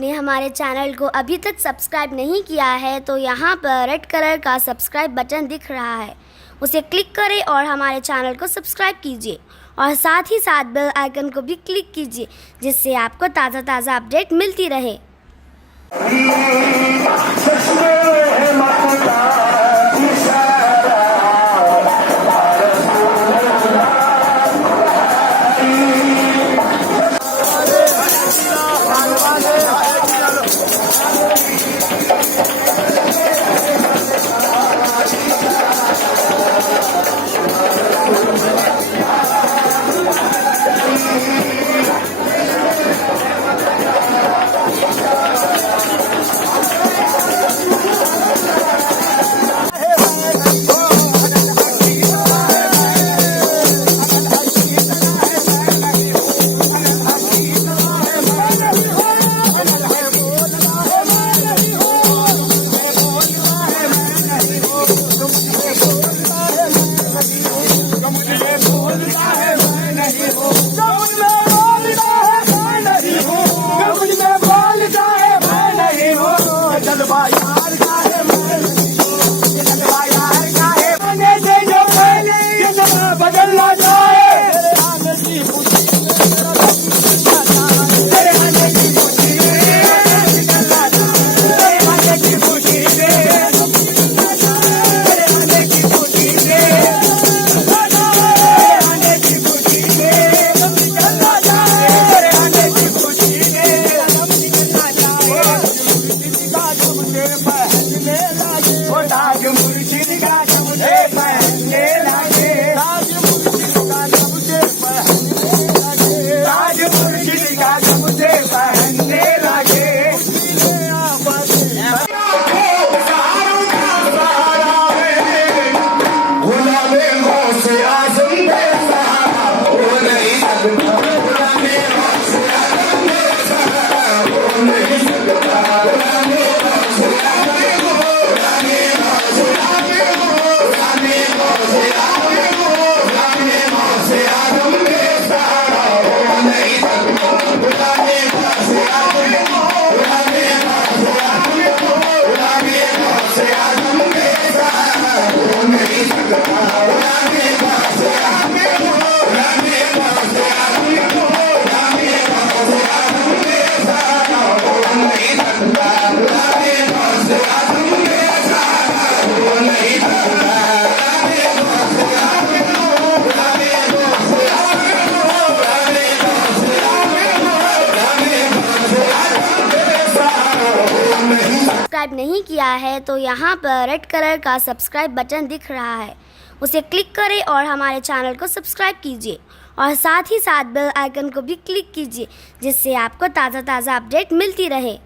आपने हमारे चैनल को अभी तक सब्सक्राइब नहीं किया है तो यहाँ पर रेड कलर का सब्सक्राइब बटन दिख रहा है, उसे क्लिक करें और हमारे चैनल को सब्सक्राइब कीजिए और साथ ही साथ बेल आइकन को भी क्लिक कीजिए, जिससे आपको ताज़ा अपडेट मिलती रहे। बदलना जाए सब्सक्राइब नहीं किया है तो यहाँ पर रेड कलर का सब्सक्राइब बटन दिख रहा है, उसे क्लिक करें और हमारे चैनल को सब्सक्राइब कीजिए और साथ ही साथ बेल आइकन को भी क्लिक कीजिए, जिससे आपको ताज़ा अपडेट मिलती रहे।